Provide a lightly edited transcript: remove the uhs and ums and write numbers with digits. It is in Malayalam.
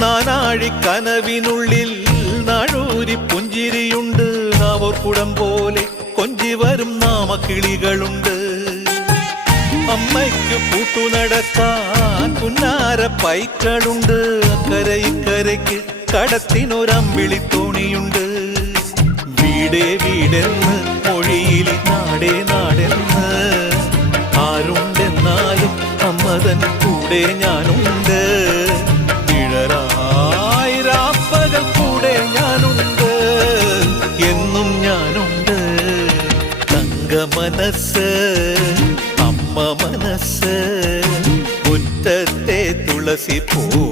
നാനാഴി കനവിനുള്ളിൽ നാഴൂരി പുഞ്ചിരിയുണ്ട്. നാവോർക്കുടം പോലെ കൊഞ്ചി വരും നാമക്കിളികളുണ്ട്. അമ്മയ്ക്ക് കൂട്ടുനടക്കാൻ പുന്നാര പൈക്കളുണ്ട്. അക്കരെ ഇക്കരയ്ക്ക് കടത്തിനൊരമ്പിളി തോണിയുണ്ട്. വീടേ വീടെന്ന് മൊഴിയിൽ നാടേ നാടെന്ന് ആരുണ്ടെന്നാലും അമ്മതൻ കൂടെ ഞാനുണ്ട്. നിഴലായിരാപ്പകൽ കൂടെ ഞാനുണ്ട്. എന്നും ഞാനുണ്ട്. തങ്ക മനസ്സ് അമ്മ മനസ്സ് മുറ്റത്തെ തുളസി പൂ